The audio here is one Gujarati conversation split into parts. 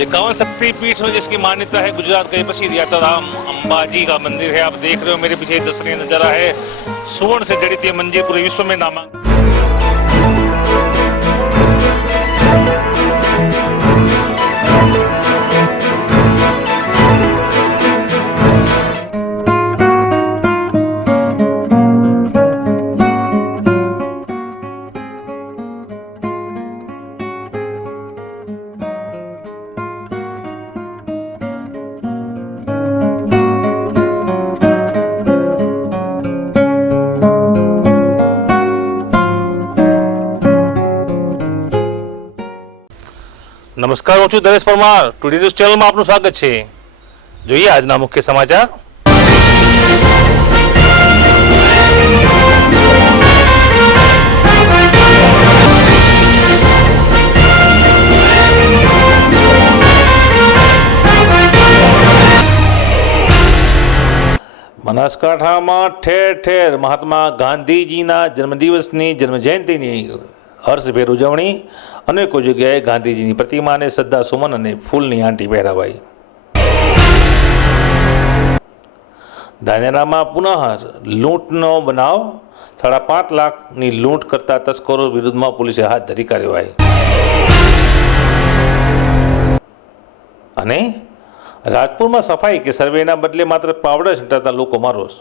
51 शक्तिपीठ में जिसकी मान्यता है, गुजरात का प्रसिद्ध यात्राधाम अंबाजी का मंदिर है। आप देख रहे हो मेरे पीछे दर्शनीय नजारा है। सुवर्ण से जड़ित ये मंदिर पूरे विश्व में नामांकित। નમસ્કાર, હું છું દરેશ પરમાર. ટુડે ન્યૂઝ ચેનલમાં આપનું સ્વાગત છે. જોઈએ આજના મુખ્ય સમાચાર. બનાસકાંઠામાં ઠેર ઠેર મહાત્મા ગાંધીજીના જન્મદિવસની જન્મજયંતિની હર્ષભેર ઉજવણી. અનેકો જગ્યાએ ગાંધીજીની પ્રતિમાને શ્રદ્ધા સુમન અને ફૂલની આંટી પહેરાવાઈ. ધાનેરામાં પુનઃ લૂંટનો બનાવ. 5.5 લાખની લૂંટ કરતા તસ્કરો વિરુદ્ધમાં પોલીસે હાથ ધરી કાર્યવાહી. અને રાજપુરમાં સફાઈ કે સર્વેના બદલે માત્ર પાવડર છંટાતા લોકોમાં રોષ.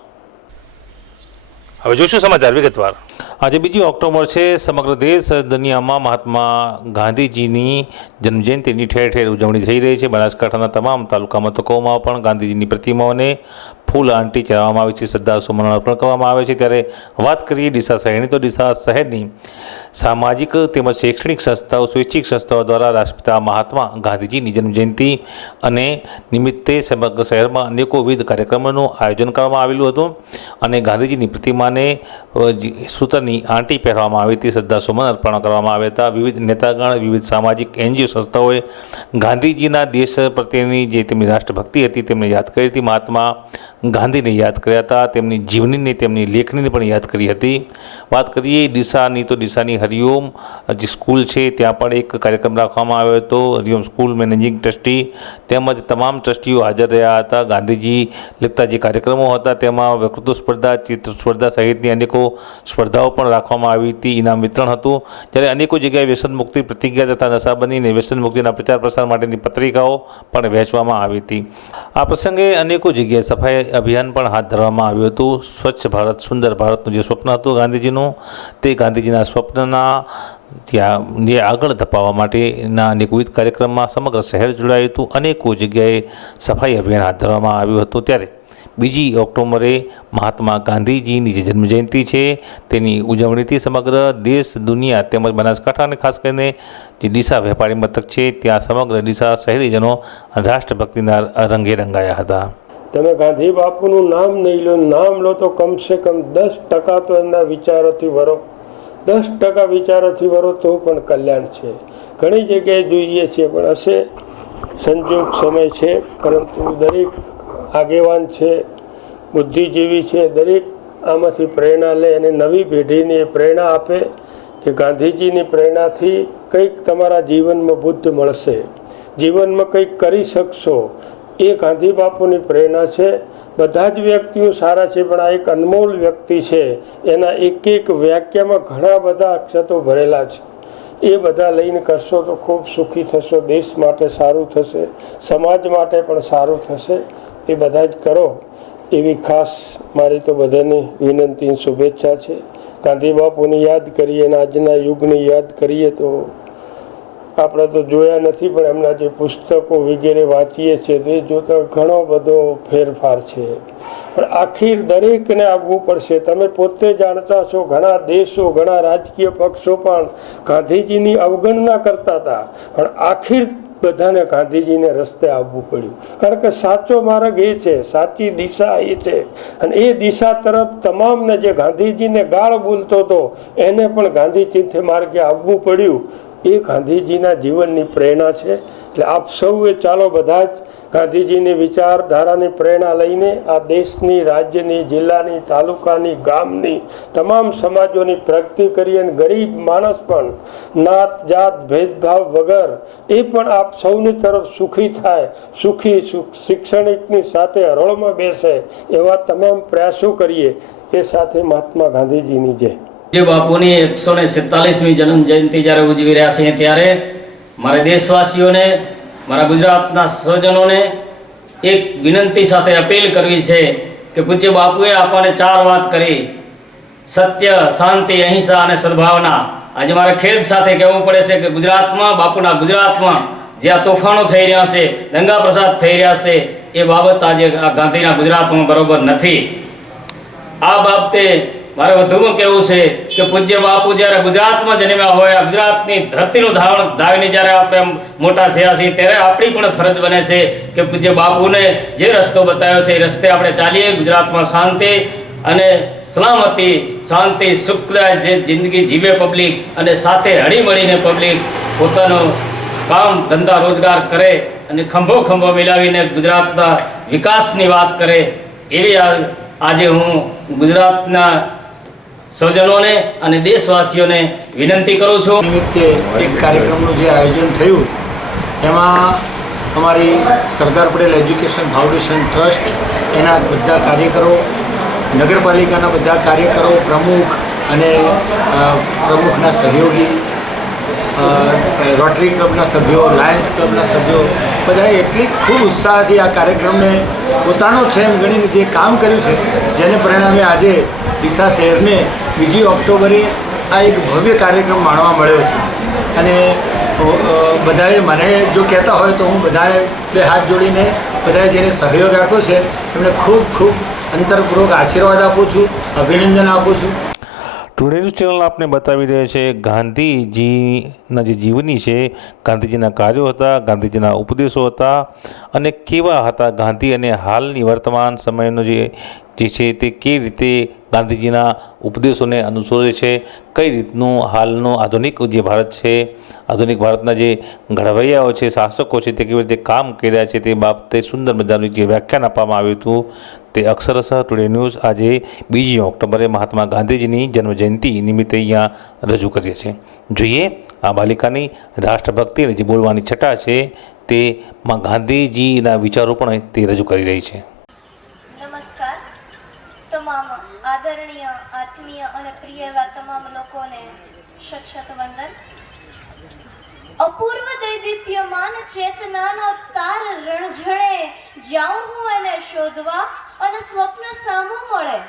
હવે જોઈશું સમાચાર વિગતવાર. આજે 2 ઓક્ટોબર છે. સમગ્ર દેશ દુનિયામાં મહાત્મા ગાંધીજીની જન્મજયંતિની ઠેર ઠેર ઉજવણી થઈ રહી છે. બનાસકાંઠાના તમામ તાલુકા મથકોમાં પણ ગાંધીજીની પ્રતિમાઓને ફૂલ આંટી ચડાવવામાં આવે છે, શ્રદ્ધા સુમન અર્પણ કરવામાં આવે છે. ત્યારે વાત કરીએ ડીસા શહેરની, તો ડીસા શહેરની સામાજિક તેમજ શૈક્ષણિક સંસ્થાઓ, સ્વૈચ્છિક સંસ્થાઓ દ્વારા રાષ્ટ્રપિતા મહાત્મા ગાંધીજીની જન્મજયંતિ અને નિમિત્તે સમગ્ર શહેરમાં અનેકોવિધ કાર્યક્રમોનું આયોજન કરવામાં આવેલું હતું. અને ગાંધીજીની પ્રતિમાને સૂતરની આંટી પહેરવામાં આવી હતી, શ્રદ્ધા સુમન અર્પણ કરવામાં આવ્યા હતા. વિવિધ નેતાગણ, વિવિધ સામાજિક NGO સંસ્થાઓએ ગાંધીજીના દેશ પ્રત્યેની જે તેમની રાષ્ટ્રભક્તિ હતી તેમને યાદ કરી હતી. મહાત્મા ગાંધીને યાદ કર્યા હતા, તેમની જીવનીને, તેમની લેખનીને પણ યાદ કરી હતી. વાત કરીએ ડીસાની, તો ડીસાની હરિઓમ જે સ્કૂલ છે ત્યાં પણ એક કાર્યક્રમ રાખવામાં આવ્યો હતો. હરિઓમ સ્કૂલ મેનેજિંગ ટ્રસ્ટી તેમજ તમામ ટ્રસ્ટીઓ હાજર રહ્યા હતા. ગાંધીજી લગતા જે કાર્યક્રમો હતા તેમાં વક્તૃત્વ સ્પર્ધા, ચિત્ર સ્પર્ધા સહિતની અનેકો સ્પર્ધાઓ પણ રાખવામાં આવી હતી. ઇનામ વિતરણ હતું. જ્યારે અનેકો જગ્યાએ વ્યસન મુક્તિ પ્રતિજ્ઞા તથા નશાબંધી અને વ્યસન મુક્તિના પ્રચાર પ્રસાર માટેની પત્રિકાઓ પણ વહેંચવામાં આવી હતી. આ પ્રસંગે અનેકો જગ્યાએ સફાઈ અભિયાન પણ હાથ ધરવામાં આવ્યું હતું. સ્વચ્છ ભારત, સુંદર ભારતનું જે સ્વપ્ન હતું ગાંધીજીનું, તે ગાંધીજીના સ્વપ્નના ત્યાં જે આગળ ધપાવવા માટેના અનેકવિધ કાર્યક્રમમાં સમગ્ર શહેર જોડાયું હતું. અનેકો જગ્યાએ સફાઈ અભિયાન હાથ ધરવામાં આવ્યું હતું. ત્યારે 2 ઓક્ટોબરે મહાત્મા ગાંધીજીની જે જન્મજયંતિ છે તેની ઉજવણીથી સમગ્ર દેશ, દુનિયા તેમજ બનાસકાંઠા અને ખાસ કરીને જે ડીસા વેપારી મથક છે ત્યાં સમગ્ર ડીસા શહેરીજનો રાષ્ટ્રભક્તિના રંગે રંગાયા હતા. તમે ગાંધી બાપુનું નામ નહીં લો, નામ લો તો કમસે કમ 10% તો એમના વિચારોથી વરો, 10% વિચારોથી વરો તો પણ કલ્યાણ છે. ઘણી જગ્યાએ જોઈએ છીએ પણ હશે સંજોગ સમય છે, પરંતુ દરેક આગેવાન છે, બુદ્ધિજીવી છે, દરેક આમાંથી પ્રેરણા લે અને નવી પેઢીને પ્રેરણા આપે કે ગાંધીજીની પ્રેરણાથી કંઈક તમારા જીવનમાં બુદ્ધ મળશે, જીવનમાં કંઈક કરી શકશો. એ ગાંધી બાપુની પ્રેરણા છે. બધા જ વ્યક્તિઓ સારા છે, પણ આ એક અનમોલ વ્યક્તિ છે. એના એક એક વાક્યમાં ઘણા બધા અક્ષતો ભરેલા છે. એ બધા લઈને કરશો તો ખૂબ સુખી થશો, દેશ માટે સારું થશે, સમાજ માટે પણ સારું થશે. એ બધા જ કરો એવી ખાસ મારી તો બધાને વિનંતી, શુભેચ્છા છે. ગાંધી બાપુને યાદ કરીએ અને આજના યુગને યાદ કરીએ તો આપણે તો જોયા નથી, પણ એમના જે પુસ્તકો વગેરે વાંચીએ છીએ તો એ જોતા ઘણો બધો ફેરફાર છે. પણ આખીર દરેકને આવવું પડશે. તમે પોતે જાણતા છો ઘણા દેશો, ઘણા રાજકીય પક્ષો પણ ગાંધીજીની અવગણના કરતા હતા, પણ આખીર બધાને ગાંધીજીને રસ્તે આવવું પડ્યું. કારણ કે સાચો માર્ગ એ છે, સાચી દિશા એ છે, અને એ દિશા તરફ તમામને જે ગાંધીજીને ગાળ બોલતો હતો એને પણ ગાંધી ચિંતે માર્ગે આવવું પડ્યું. એ ગાંધીજીના જીવનની પ્રેરણા છે. એટલે આપ સૌએ ચાલો બધા જ ગાંધીજીની વિચારધારાની પ્રેરણા લઈને આ દેશની, રાજ્યની, જિલ્લાની, તાલુકાની, ગામની તમામ સમાજોની પ્રગતિ કરીએ અને ગરીબ માણસ પણ નાત જાત ભેદભાવ વગર એ પણ આપ સૌની તરફ સુખી થાય, સુખી શિક્ષણિકની સાથે હરોળમાં બેસે એવા તમામ પ્રયાસો કરીએ. એ સાથે મહાત્મા ગાંધીજીની જય. જે બાપુની 147મી જન્મ જયંતિ જ્યારે ઉજવી રહ્યા છીએ ત્યારે મારા દેશવાસીઓને, મારા ગુજરાતના સ્વજનોને એક વિનંતી સાથે અપીલ કરવી છે કે પૂજ્ય બાપુએ આપણને 4 વાત કરી: સત્ય, શાંતિ, અહિંસા અને સદભાવના. આજે મારે ખેદ સાથે કહેવું પડે છે કે ગુજરાતમાં, બાપુના ગુજરાતમાં જે આ તોફાનો થઈ રહ્યા છે, દંગા પ્રસાદ થઈ રહ્યા છે, એ બાબત આજે આ ગાંધીના ગુજરાતમાં બરોબર નથી. આ બાબતે મારે વધુમાં કહેવું છે કે પૂજ્ય બાપુ જ્યારે ગુજરાતમાં જન્મ્યા હોય, ગુજરાતની ધરતીનું ધાવીને જ્યારે આપણે મોટા થયા છીએ, ત્યારે આપણી પણ ફરજ બને છે કે પૂજ્ય બાપુને જે રસ્તો બતાવ્યો છે એ રસ્તે આપણે ચાલીએ. ગુજરાતમાં શાંતિ અને સલામતી, શાંતિ સુખદાય જે જિંદગી જીવે પબ્લિક, અને સાથે હળીમળીને પબ્લિક પોતાનું કામ ધંધા રોજગાર કરે અને ખંભો મિલાવીને ગુજરાતના વિકાસની વાત કરે. એવી આજે હું ગુજરાતના સ્વજનોને અને દેશવાસીઓને વિનંતી કરું છું. નિમિત્તે એક કાર્યક્રમનું જે આયોજન થયું એમાં અમારી Sardar Patel education foundation trust, એના બધા કાર્યકરો, નગરપાલિકાના બધા કાર્યકરો, પ્રમુખ અને પ્રમુખના સહયોગી, રોટરી ક્લબના સભ્યો, લાયન્સ ક્લબના સભ્યો, બધાએ એટલી ખૂબ ઉત્સાહથી આ કાર્યક્રમને પોતાનો છે એમ ગણીને જે કામ કર્યું છે, જેને પરિણામે આજે ડીસા શહેરને 2 ઓક્ટોબરે આ એક ભવ્ય કાર્યક્રમ માણવા મળ્યો છે. અને બધાએ મને જો કહેતા હોય તો હું બધાએ 2 હાથ જોડીને બધાએ જેને સહયોગ આપ્યો છે એમને ખૂબ ખૂબ અંતરપૂર્વક આશીર્વાદ આપું છું, અભિનંદન આપું છું. ટુડે ન્યૂઝ ચેનલ આપને બતાવી રહ્યો છે ગાંધીજીના જે જીવની છે, ગાંધીજીના કાર્યો હતા, ગાંધીજીના ઉપદેશો હતા, અને કેવા હતા ગાંધી, અને હાલની વર્તમાન સમયનો જે છે તે કેવી રીતે ગાંધીજીના ઉપદેશોને અનુસરે છે, કઈ રીતનું હાલનું આધુનિક જે ભારત છે, આધુનિક ભારતના જે ઘડવૈયાઓ છે, શાસકો છે, તે કેવી રીતે કામ કર્યા છે, તે બાબતે સુંદર મજાનું જે વ્યાખ્યાન આપવામાં આવ્યું હતું તે અક્ષરશઃ ટુડે ન્યૂઝ આજે 2 ઓક્ટોબરે મહાત્મા ગાંધીજીની જન્મજયંતિ નિમિત્તે અહીંયા રજૂ કરીએ છીએ. જોઈએ આ બાલિકાની રાષ્ટ્રભક્તિ અને જે બોલવાની છટા છે તે ગાંધીજીના વિચારો પણ તે રજૂ કરી રહી છે. નમસ્કાર. તમામ આદરણીય, આત્મીય અને પ્રિય એવા તમામ લોકોને શત વંદન. અપૂર્વ દૈદીપ્યમાન ચેતનાનો તાર રણઝણે જાઉં હું એને શોધવા, અને સ્વપ્ન સામું મળે.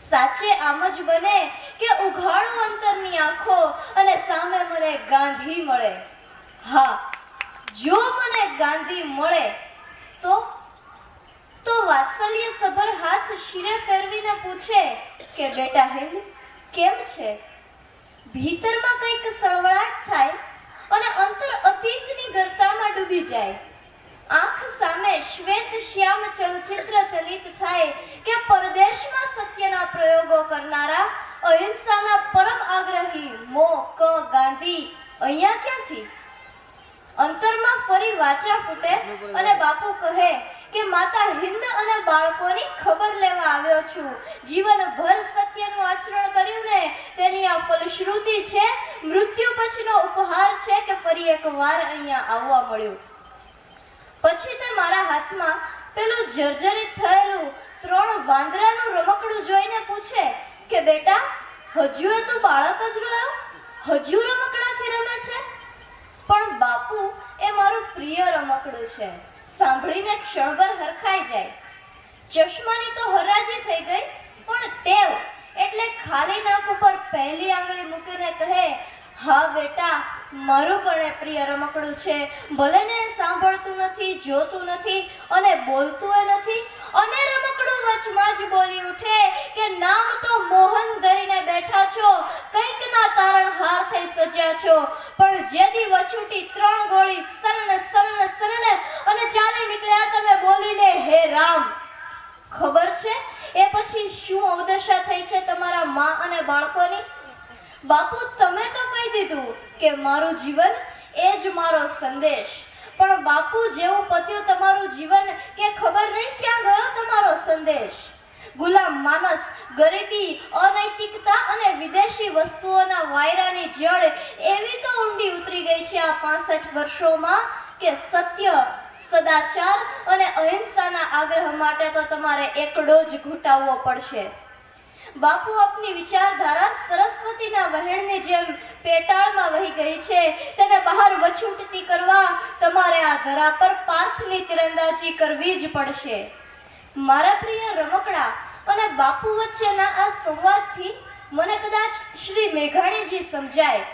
સાચે આમ જ બને કે ઉઘાડું અંતરની આંખો અને સામે મને ગાંધી મળે. હા, જો મને ગાંધી મળે તો વાત્સલ્ય સભર હાથ શિરે ફેરવીને પૂછે કે બેટા હિન્દ કેમ છે? ભીતરમાં કંઈક સળવળાટ થાય અને અંતર અતીતની ગર્તામાં ડૂબી જાય. આંખ સામે શ્વેત શ્યામ ચલચિત્ર ચલિત થાય કે પરદેશમાં સત્યના પ્રયોગો કરનારા, અહિંસાના પરમ આગ્રહી મો ક ગાંધી અહીંયા ક્યાંથી? અંતરમાં ફરી વાચા ફૂટે અને બાપુ કહે કે માતા હિન્દ અને બાળકોની ખબર લેવા આવ્યો છું. જીવનભર સત્યનું આચરણ કર્યું ને તેની આ ફલશ્રુતિ છે, મૃત્યુ પછીનો ઉપહાર છે કે ફરી એકવાર અહીંયા આવવા મળ્યું. પછી તે મારા હાથમાં પેલું જર્જરિત થયેલું 3 વાંદરાનું રમકડું જોઈને પૂછે કે બેટા હજુ એ તું બાળક જ રહ્યો? હજુ રમકડાથી રમે છે? પણ બાપુ, એ મારું પ્રિય રમકડું છે. સાંભળીને ક્ષણભર હરખાઈ જાય. ચશ્માની તો હરાજી થઈ ગઈ, પણ ટેવ એટલે ખાલી નાક ઉપર પહેલી આંગળી મૂકીને કહે, હા બેટા, મારું પણ એ પ્રિય રમકડું છે. ભલે ને સાંભળતું નથી, જોતું નથી અને બોલતું એ નથી, અને રમકડું વચમાં જ બોલી ઉઠે કે નામ તો મોહન ધરીને બેઠા છો, કંઈક ના તારણહાર થઈ સજ્યા છો, પણ જેદી વછૂટી 3 ગોળી સલને અને ચાલી નીકળ્યા તમે બોલીને હે રામ. ખબર છે એ પછી શું અવદશા થઈ છે તમારા માં અને બાળકોની? બાપુ તમે તો કહી દીધું કે મારું જીવન એ જ મારો સંદેશ, પણ બાપુ જેવું પત્યું તમારું જીવન કે ખબર નહીં ક્યાં ગયો તમારો સંદેશ. ગુલામ માનસ, ગરીબી, અનૈતિકતા અને વિદેશી વસ્તુઓના વાયરાની જડ એવી તો ઊંડી ઉતરી ગઈ છે આ 65 વર્ષોમાં કે સત્ય, સદાચાર અને અહિંસાના આગ્રહ માટે તો તમારે એકડો જ ઘૂંટાવવો પડશે. બાપુ આપની વિચારધારા સરસ્વતીના વહેણની જેમ પેટાળમાં વહી ગઈ છે, તેને બહાર વછૂટતી કરવા તમારે આ ધરા પર પાર્થની તીરંદાજી કરવી જ પડશે. મારા પ્રિય રમકડા અને બાપુ વચ્ચેના આ સંવાદથી મને કદાચ શ્રી મેઘાણીજી સમજાય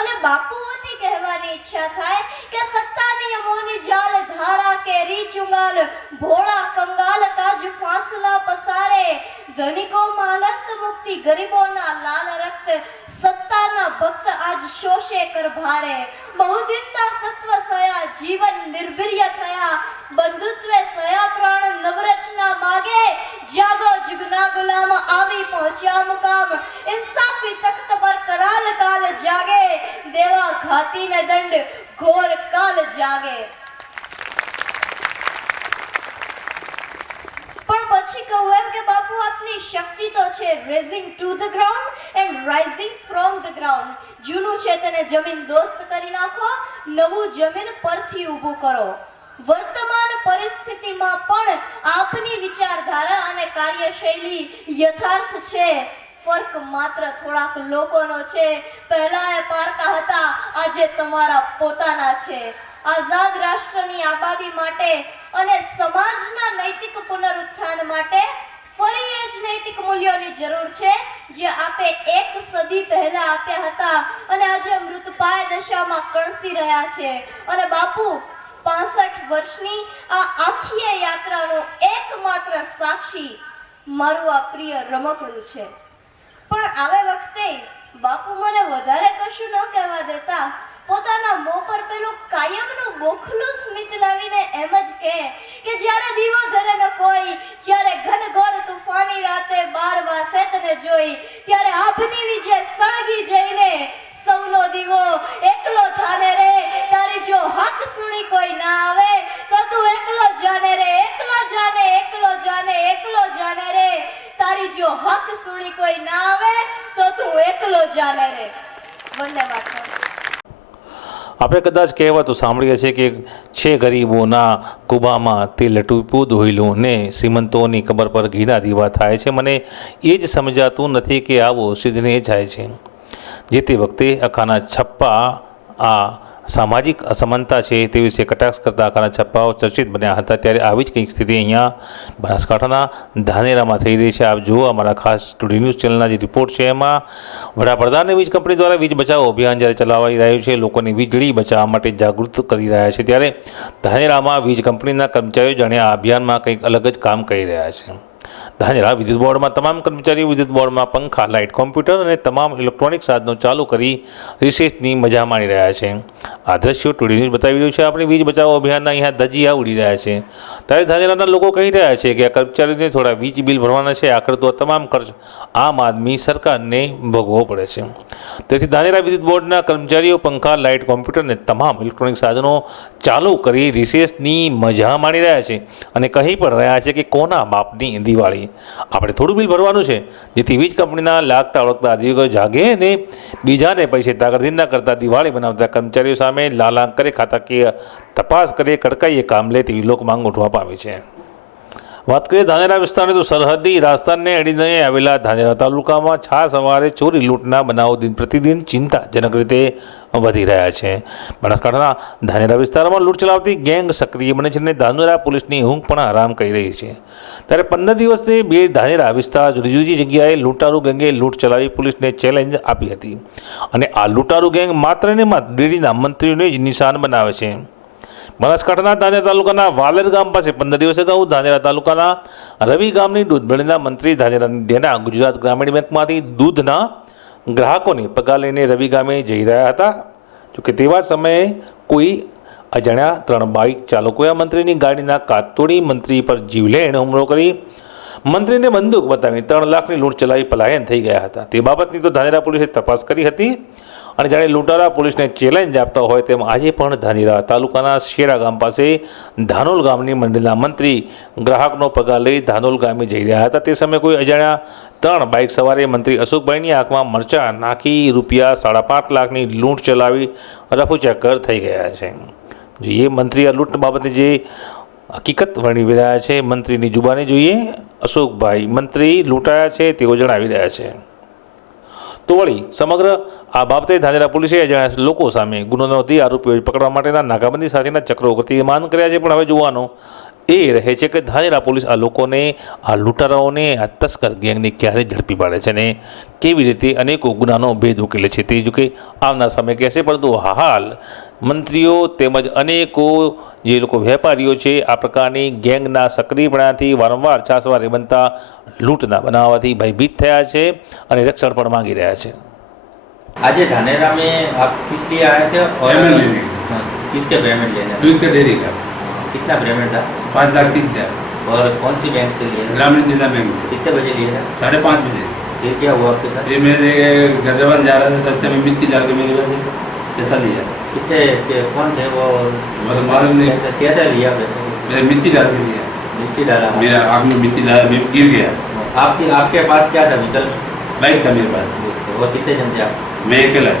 અને બાપુ વતી કહેવાની ઈચ્છા થાય કે સત્તા નિયમોની જાલ ધારા કેરી ચુંગાલ, ભોળા કંગાલ તાજ ફાંસલા પસારે, ધનિકોમાં અનંત મુક્તિ, ગરીબોના લાલ રક્ત, સત્તાના ભક્ત આજ શોષે કર ભારે, બહુદિનના સત્વ સયા, જીવન નિર્ભીર્ય થયા, બંધુત્વે સયા પ્રાણ, નવરચના માગે, જાગો જુગના ગુલામ, આવી પહોંચ્યા મુકામ, ઇન્સાફી તખ્ત પર કરાલ કાલ જાગે, દેવા ઘાતીને દંડ ઘોર કાલ જાગે. પણ પછી કહું એમ કે બાપુ આપની શક્તિ તો છે raising to the ground and rising from the ground. જૂનું છે તેને જમીન દોસ્ત કરી નાખો, નવું જમીન પરથી ઊભું કરો. વર્તમાન પરિસ્થિતિમાં પણ આપની વિચારધારા અને કાર્યશૈલી યથાર્થ છે. ફર્ક માત્ર થોડાક લોકોનો છે. પહેલા એ પારકા હતા, આજે તમારા પોતાના છે. આઝાદ રાષ્ટ્રની આબાદી માટે અને સમાજના નૈતિક પુનરુત્થાન માટે ફરી એ જ નૈતિક મૂલ્યોની જરૂર છે જે આપે એક સદી પહેલા આપ્યા હતા અને આજે મૃતપાય દશામાં કણસી રહ્યા છે. અને બાપુ 65 વર્ષની આ આખી યાત્રાનો એકમાત્ર સાક્ષી મારું આ પ્રિય રમકડું છે. પણ આવે વખતે બાપુ મને વધારે કશું ન કહેવા દેતા પોતાના મોં પર પેલું કાયમનું બોખલું સ્મિત લાવીને એમ જ કહે કે જ્યારે દીવો ધરે ન કોઈ, જ્યારે ઘનઘોર તુફાની રાતે 12 વાસે તને જોઈ, ત્યારે આભની વિજે સળગી જઈને સૌનો દીવો એકલો જાને રે, તારી જો હક સુણી કોઈ ના આવે તો તું એકલો જાને રે, એકલો જાને, એકલો જાને, એકલો જાને રે, તારી જો હક સુણી કોઈ ના આવે તો તું એકલો જાને રે. વંદે માતરમ. આપણે કદાચ કહેવાતું સાંભળીએ છીએ કે છે ગરીબોના કુબામાં તેલ ટૂંપું ધોઈલું ને શ્રીમંતોની કબર પર ઘીના દીવા થાય છે. મને એ જ સમજાતું નથી કે આવો સિદ્ધને જાય છે. જે તે વખતે અખાના છપ્પા આ સામાજિક અસમાનતા છે તે વિશે કટાક્ષ કરતા આખાના છપ્પાઓ ચર્ચિત બન્યા હતા. ત્યારે આવી જ કંઈક સ્થિતિ અહીંયા બનાસકાંઠાના ધાનેરામાં થઈ રહી છે. આપ જુઓ અમારા ખાસ ટુડે ન્યૂઝ ચેનલના જે રિપોર્ટ છે એમાં વડાપ્રધાનની વીજ કંપની દ્વારા વીજ બચાવો અભિયાન જ્યારે ચલાવાઈ રહ્યું છે, લોકોને વીજળી બચાવવા માટે જાગૃત કરી રહ્યા છે, ત્યારે ધાનેરામાં વીજ કંપનીના કર્મચારીઓ જાણે આ અભિયાનમાં કંઈક અલગ જ કામ કરી રહ્યા છે. ધાનેરા વિદ્યુત બોર્ડમાં તમામ કર્મચારીઓ વિદ્યુત બોર્ડમાં પંખા, લાઇટ, કોમ્પ્યુટર અને તમામ ઇલેક્ટ્રોનિક સાધનો ચાલુ કરી રિસેસની મજા માણી રહ્યા છે. આ દ્રશ્યો ટુડે ન્યૂઝ બતાવી રહ્યું છે. આપણે વીજ બચાવો અભિયાનના અહીંયા ધજીયા ઉડી રહ્યા છે. ત્યારે ધાનેરાના લોકો કહી રહ્યા છે કે આ કર્મચારીઓને થોડા વીજ બિલ ભરવાના છે. આખરે તો તમામ ખર્ચ આમ આદમી સરકારને ભોગવવો પડે છે. તેથી ધાનેરા વિદ્યુત બોર્ડના કર્મચારીઓ પંખા, લાઇટ, કોમ્પ્યુટર અને તમામ ઇલેક્ટ્રોનિક સાધનો ચાલુ કરી રિસેસની મજા માણી રહ્યા છે અને કહી પણ રહ્યા છે કે કોના બાપની દિવાળી, આપણે થોડું બિલ ભરવાનું છે, જેથી વીજ કંપનીના લાગતા ઓળખતા અધિકારીઓ જાગે અને બીજાને પૈસે તાકડધીન ન કરતા દિવાળી બનાવતા કર્મચારીઓ સામે લાલાંક કરે, ખાતાકીય તપાસ કરે, કડકાઈએ કામ લે તેવી લોક માંગ ઉઠવા પામી છે. વાત કરીએ ધાનેરા વિસ્તારની તો સરહદી રાજસ્થાનને અડીને આવેલા ધાનેરા તાલુકામાં સવારે ચોરી લૂંટના બનાવો દિન પ્રતિદિન ચિંતાજનક રીતે વધી રહ્યા છે. બનાસકાંઠાના ધાનેરા વિસ્તારમાં લૂંટ ચલાવતી ગેંગ સક્રિય બને છે અને ધાનેરા પોલીસની ઊંઘ પણ આરામ કરી રહી છે. ત્યારે 15 દિવસથી બે ધાનેરા વિસ્તાર જુદી જુદી જગ્યાએ લૂંટારૂ ગેંગે લૂંટ ચલાવી પોલીસને ચેલેન્જ આપી હતી અને આ લૂંટારૂ ગેંગ માત્ર ને માત્ર ડેરીના મંત્રીઓને જ નિશાન બનાવે છે. બનાસકાંઠાના ધાનેરા તાલુકાના વાલર ગામ પાસે 15 દિવસ અગાઉ ધાનેરા તાલુકાના રવિ ગામની દૂધ ભેળના મંત્રી ધાનેરાની દેના ગુજરાત ગ્રામીણ બેંકમાંથી દૂધના ગ્રાહકોને પગાર લઈને રવિ ગામે જઈ રહ્યા હતા. જોકે તેવા સમયે કોઈ અજાણ્યા 3 બાઇક ચાલકોએ મંત્રીની ગાડીના કાચ તોડી મંત્રી પર જીવલેણ હુમલો કરી મંત્રીને બંદૂક બતાવી 3 લાખની લૂંટ ચલાવી પલાયન થઈ ગયા હતા. તે બાબતની તો ધાનેરા પોલીસે તપાસ કરી હતી અને જાણે લૂંટારા પોલીસને ચેલેન્જ આપતા હોય તેમ આજે પણ ધાનેરા તાલુકાના શેરા ગામ પાસે ધાનોલ ગામની મંડળના મંત્રી ગ્રાહકનો પગાર લઈ ધાનોલ ગામે જઈ રહ્યા હતા. તે સમયે કોઈ અજાણ્યા 3 બાઇક સવારે મંત્રી અશોકભાઈની આંખમાં મરચાં નાખી રૂપિયા 5.5 લાખની લૂંટ ચલાવી રફુચક્કર થઈ ગયા છે. જોઈએ મંત્રી આ લૂંટ બાબતે જે હકીકત વર્ણવી રહ્યા છે, મંત્રીની જુબાને જોઈએ. અશોકભાઈ મંત્રી લૂંટાયા છે તેઓ જણાવી રહ્યા છે. તો વળી સમગ્ર આ બાબતે ધાનેરા પોલીસે અજાણ્યા લોકો સામે ગુનો નોંધી આરોપીઓ પકડવા માટેના નાકાબંધી સાથેના ચક્રો ગતિમાન કર્યા છે. પણ હવે જોવાનો એ રહે છે કે ધાનેરા પોલીસ આ લોકોને, આ લૂંટારાઓને, આ તસ્કર ગેંગને ક્યારે ઝડપી પાડે છે ને કેવી રીતે અનેકો ગુનાનો ભેદ ઉકેલે છે તે જો કે આવનાર સમય કહેશે. પરંતુ હાલ મંત્રીઓ તેમજ અનેકો જે લોકો વેપારીઓ છે આ પ્રકારની ગેંગના સક્રિયપણાથી વારંવાર છાસવારે બનતા લૂંટના બનાવવાથી ભયભીત થયા છે અને રક્ષણ પણ માંગી રહ્યા છે. आज धानेरा में आप किस लिए आए थे और पेमेंट लेने हाँ, किसके पेमेंट लेने दूध का डेयरी का कितना पेमेंट था 5 लाख दिख गया और कौन सी बैंक से लिए था? ग्रामीण जिला बैंक से कितने बजे लिए था? 5:30 बजे. फिर क्या हुआ आपके साथ? ये मेरे गजरवन जा रहा था, रास्ते में मिर्ची डाल के मेरे वजह से पैसा लिया. कौन थे वो? मतलब मालूम नहीं. कैसे लिया पैसा? मैंने मिर्ची डाल के लिया. मिर्ची डाला? मेरा आँख में मिर्ची डाला, मैं गिर गया. आपके पास क्या था विकल्प? बाइक था मेरे पास. वो कितने जन थे आप? मैं अकेला.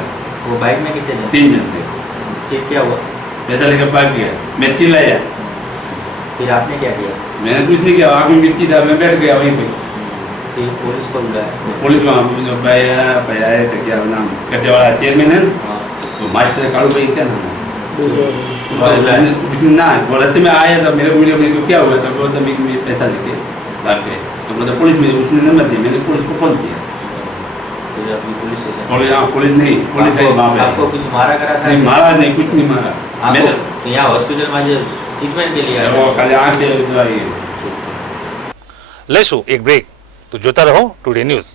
वो बाइक में कितने जन? 3 जन थे. फिर क्या हुआ? पैसा लेकर भाग गया. मैं चिल्लाया. फिर आपने क्या किया? मैंने कुछ नहीं किया, आँख में मिर्ची था, मैं बैठ गया वहीं पे. फिर पुलिस को बुलाया? पुलिस को जो भाई आए थे, क्या नाम, कट्टे वाला चेयरमैन है ना, हाँ. तो मास्टर कालू भाई क्या नाम है, बुलाया? ना वो रास्ते में आया था, मेरे को क्या हुआ था, बोलता मैं पैसा लेके भाग गए. तो मतलब पुलिस में उसने नंबर दिया, मैंने पुलिस को फोन किया. फिर अभी पुलिस स्टेशन? पुलिस नहीं, पुलिस है वहाँ पे. आपको कुछ मारा करा था? नहीं मारा, नहीं कुछ नहीं मारा. मैं आपको यहाँ हॉस्पिटल में आज ट्रीटमेंट के लिए आया वो था? खाली आँख से दवाई. લેશું એક બ્રેક. તો જોતા રહો ટુડે ન્યૂઝ.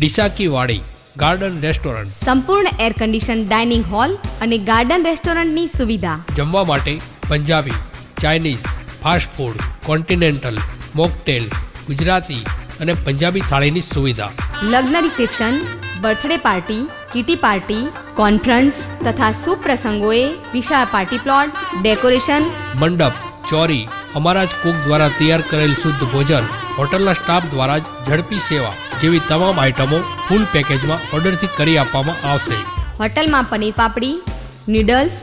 ડીસા કી વાડી ગાર્ડન રેસ્ટોરન્ટ, સંપૂર્ણ એર કન્ડિશન ડાઇનિંગ હોલ અને ગાર્ડન રેસ્ટોરન્ટની સુવિધા. જમવા માટે Punjabi, Chinese, fast food, continental, mocktail, Gujarati અને પંજાબી થાળીની સુવિધા. લગ્ન reception, birthday party, kitty party, conference તથા શુભ પ્રસંગોએ વિશાળ પાર્ટી પ્લોટ, ડેકોરેશન, મંડપ, ચોરી, અમારા જ કુક દ્વારા તૈયાર કરેલ શુદ્ધ ભોજન, હોટલના સ્ટાફ દ્વારા જ ઝડપી સેવા જેવી તમામ આઇટમો ફૂલ પેકેજમાં ઓર્ડરથી કરી આપવામાં આવશે. હોટલમાં paneer papdi, noodles,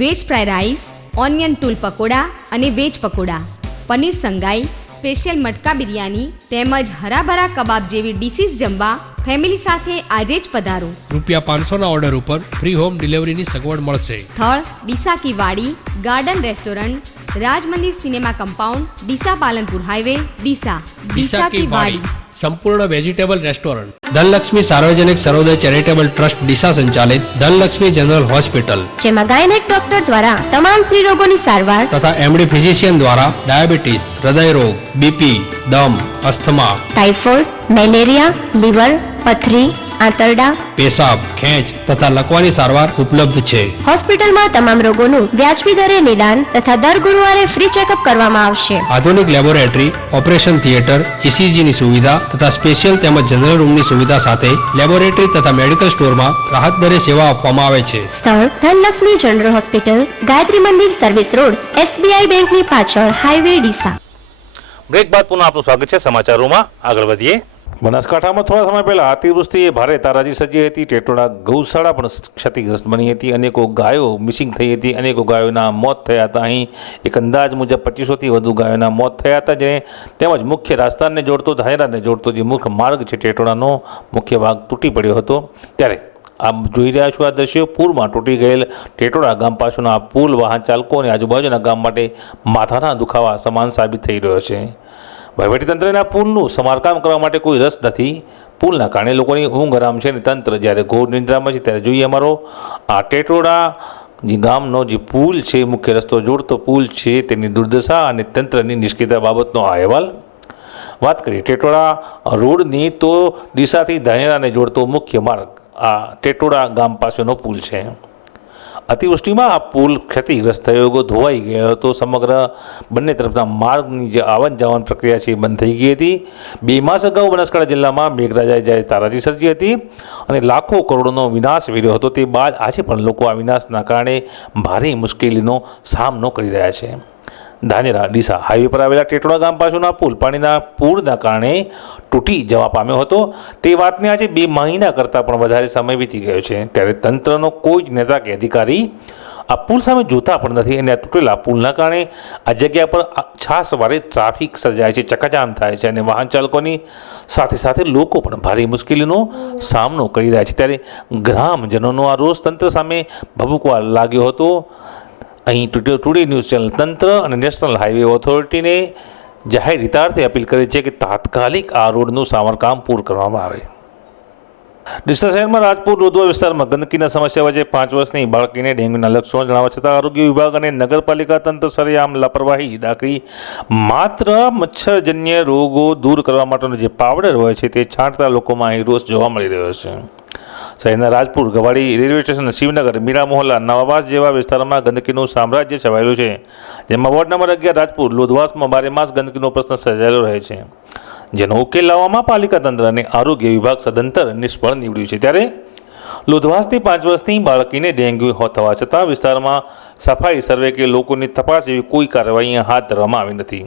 veg fried rice, onion ટૂલ પકોડા અને વેજ પકોડા, પનીર સંગાઈ, સ્પેશિયલ મટકા બિરયાની તેમજ હરાભરા કબાબ જેવી ડીશીસ જમવા ફેમિલી સાથે આજે જ પધારો. ₹500ના ઓર્ડર ઉપર ફ્રી હોમ ડિલિવરીની સગવડ મળશે. સ્થળ ડીસા કી વાડી garden restaurant, Raj Mandir cinema compound, Deesa Palanpur highway, Deesa. Deesa કી વાડી સંપૂર્ણ વેજીટેબલ રેસ્ટોરન્ટ, ધનલક્ષ્મી સાર્વજનિક સર્વોદય ચેરિટેબલ ટ્રસ્ટ ડીસા સંચાલિત ધનલક્ષ્મી જનરલ હોસ્પિટલ, જેમાં ગાયનેક ડોક્ટર દ્વારા તમામ સ્ત્રી રોગોની સારવાર તથા એમડી ફિઝિશિયન દ્વારા ડાયાબિટીસ, હૃદય રોગ, બીપી, દમ, અસ્થમા, ટાઇફોઇડ, મેલેરિયા, લીવર, પથરી, આંતરડા, પેશાબ, ખેંચ તથા લકવાની સારવાર ઉપલબ્ધ છે. હોસ્પિટલમાં તમામ રોગોનું વ્યાજબી દરે નિદાન તથા દર ગુરુવારે ફ્રી ચેકઅપ કરવામાં આવશે. આધુનિક લેબોરેટરી, ઓપરેશન થિયેટર, ઇસીજીની સુવિધા તથા સ્પેશિયલ તેમજ જનરલ રૂમની સુવિધા સાથે લેબોરેટરી તથા મેડિકલ સ્ટોરમાં રાહત દરે સેવા આપવામાં આવે છે. સ્થળ ધનલક્ષ્મી જનરલ હોસ્પિટલ, ગાયત્રી મંદિર સર્વિસ રોડ, SBI બેંકની પાછળ, હાઈવે ડીસા. બ્રેક બાદ પુનઃ આપનું સ્વાગત છે. સમાચારોમાં આગળ વધીએ. બનાસકાંઠામાં થોડા સમય પહેલા અતિવૃષ્ટિએ ભારે તારાજી સર્જી હતી. ટેટોડા ગૌશાળા પણ ક્ષતિગ્રસ્ત બની હતી. અનેકો ગાયો મિસિંગ થઈ હતી. અનેકો ગાયોના મોત થયા હતા. અહીં એક અંદાજ મુજબ 2500થી વધુ ગાયોના મોત થયા હતા. જે તેમજ મુખ્ય રાજસ્થાનને જોડતો, ધાનેરાને જોડતો જે મુખ્ય માર્ગ છે ટેટોડાનો મુખ્ય ભાગ તૂટી પડ્યો હતો. ત્યારે આપ જોઈ રહ્યા છો આ દ્રશ્યો. પૂરમાં તૂટી ગયેલ ટેટોડા ગામ પાસેનો આ પુલ વાહન ચાલકો અને આજુબાજુના ગામ માટે માથાના દુખાવા સમાન સાબિત થઈ રહ્યો છે. વહીવટીતંત્રના પુલનું સમારકામ કરવા માટે કોઈ રસ નથી. પુલના કારણે લોકોની ઊંઘ આરામ છે અને તંત્ર જ્યારે ઘોર નિંદ્રામાં છે. ત્યારે જોઈએ અમારો આ ટેટોડા જે ગામનો જે પુલ છે, મુખ્ય રસ્તો જોડતો પુલ છે, તેની દુર્દશા અને તંત્રની નિષ્ક્રિયતા બાબતનો આ અહેવાલ. વાત કરીએ ટેટોડા રોડની તો ડીસાથી ધાનેરાને જોડતો મુખ્ય માર્ગ આ ટેટોડા ગામ પાસેનો પુલ છે. અતિવૃષ્ટિમાં આ પુલ ક્ષતિગ્રસ્ત થયો, ધોવાઈ ગયો હતો. સમગ્ર બંને તરફના માર્ગની જે આવન જાવન પ્રક્રિયા છે એ બંધ થઈ ગઈ હતી. 2 માસ અગાઉ બનાસકાંઠા જિલ્લામાં મેઘરાજાએ જ્યારે તારાજી સર્જી હતી અને લાખો કરોડોનો વિનાશ વેર્યો હતો, તે બાદ આજે પણ લોકો આ વિનાશના કારણે ભારે મુશ્કેલીનો સામનો કરી રહ્યા છે. ધાનેરા ડીસા હાઈવે પર આવેલા ટેટોડા ગામ પાસેના પુલ પાણીના પૂરના કારણે તૂટી જવા પામ્યો હતો. તે વાતને આજે 2 મહિના કરતાં પણ વધારે સમય વીતી ગયો છે. ત્યારે તંત્રનો કોઈ જ નેતા કે અધિકારી આ પુલ સામે જોતા પણ નથી. અને આ તૂટેલા પુલના કારણે આ જગ્યા પર છાસવારે ટ્રાફિક સર્જાય છે, ચકાજામ થાય છે અને વાહન ચાલકોની સાથે સાથે લોકો પણ ભારે મુશ્કેલીનો સામનો કરી રહ્યા છે. ત્યારે ગ્રામજનોનો આ રોષ તંત્ર સામે ભભૂકવા લાગ્યો હતો. અહીં ટુડે ન્યૂઝ ચેનલ તંત્ર અને નેશનલ હાઈવે ઓથોરિટીને જાહેર હિતાર્થે અપીલ કરે છે કે તાત્કાલિક આ રોડનું સમારકામ પૂર્ણ કરવામાં આવે. ડીસા શહેરમાં રાજપુર લોધવા વિસ્તારમાં ગંદકીના સમસ્યા વચ્ચે 5 વર્ષની બાળકીને ડેન્ગ્યુના લક્ષણો જણાવવા છતાં આરોગ્ય વિભાગ અને નગરપાલિકા તંત્ર સરેઆમ લાપરવાહી દાખવી માત્ર મચ્છરજન્ય રોગો દૂર કરવા માટેનો જે પાવડર હોય છે તે છાંટતા લોકોમાં અહીં રોષ જોવા મળી રહ્યો છે. શહેરના રાજપુર, ગવાડી, રેલવે સ્ટેશન, શિવનગર, મીરા મોહલ્લા, નવાવાસ જેવા વિસ્તારોમાં ગંદકીનું સામ્રાજ્ય છવાયેલું છે. જેમાં વોર્ડ નંબર 11 રાજપુર લોધવાસમાં 12 માસ ગંદકીનો પ્રશ્ન સર્જાયેલો રહે છે, જેનો ઉકેલ લાવવામાં પાલિકા તંત્ર અને આરોગ્ય વિભાગ સદંતર નિષ્ફળ નીવડ્યું છે. ત્યારે લોધવાસથી 5 વર્ષની બાળકીને ડેન્ગ્યુ થવા છતાં વિસ્તારમાં સફાઈ સર્વે કે લોકોની તપાસ જેવી કોઈ કાર્યવાહી હાથ ધરવામાં આવી નથી.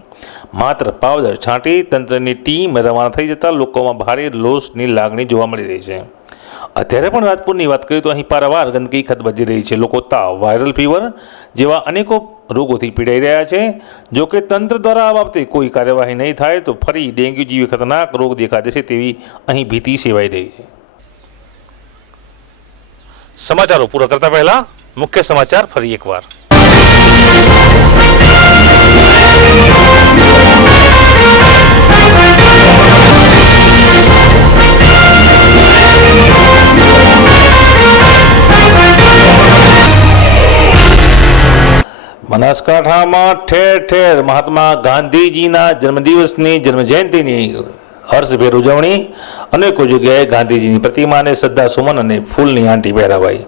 માત્ર પાવડર છાંટી તંત્રની ટીમ રવાના થઈ જતાં લોકોમાં ભારે રોષની લાગણી જોવા મળી રહી છે. અત્યારે પણ રાજપુરની વાત કરીએ તો અહીં પારાવાર ગંદકી ખતબજી રહી છે. લોકો તાવ, વાયરલ ફીવર જેવા અનેકો રોગોથી પીડાઈ રહ્યા છે. જોકે તંત્ર દ્વારા આ બાબતે કોઈ કાર્યવાહી નહીં થાય તો ફરી ડેન્ગ્યુ જેવી ખતરનાક રોગ દેખા દેશે તેવી અહીં ભીતિ સેવાઈ રહી છે. સમાચારો પૂરા કરતા પહેલા મુખ્ય સમાચાર ફરી એકવાર. બનાસકાંઠામાં ઠેર ઠેર મહાત્મા ગાંધીજીના જન્મદિવસની જન્મજયંતિની હર્ષભેર ઉજવણી. અનેકો જગ્યાએ ગાંધીજીની પ્રતિમાને શ્રદ્ધા સુમન અને ફૂલની આંટી પહેરાવાઈ.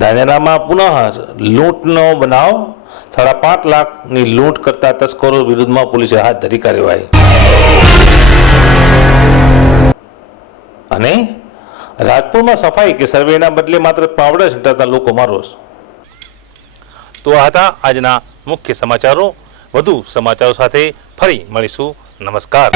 ધાનેરામાં પુનઃ લૂંટનો બનાવ. 5.5 લાખની લૂંટ કરતા તસ્કરો વિરુદ્ધમાં પોલીસે હાથ ધરી કાર્યવાહી. અને રાજપુરમાં સફાઈ કે સર્વેના બદલે માત્ર પાવડર છંટાતા લોકોમાં રોષ. તો આ હતા આજના મુખ્ય સમાચારો. વધુ સમાચારો સાથે ફરી મળીશું. નમસ્કાર.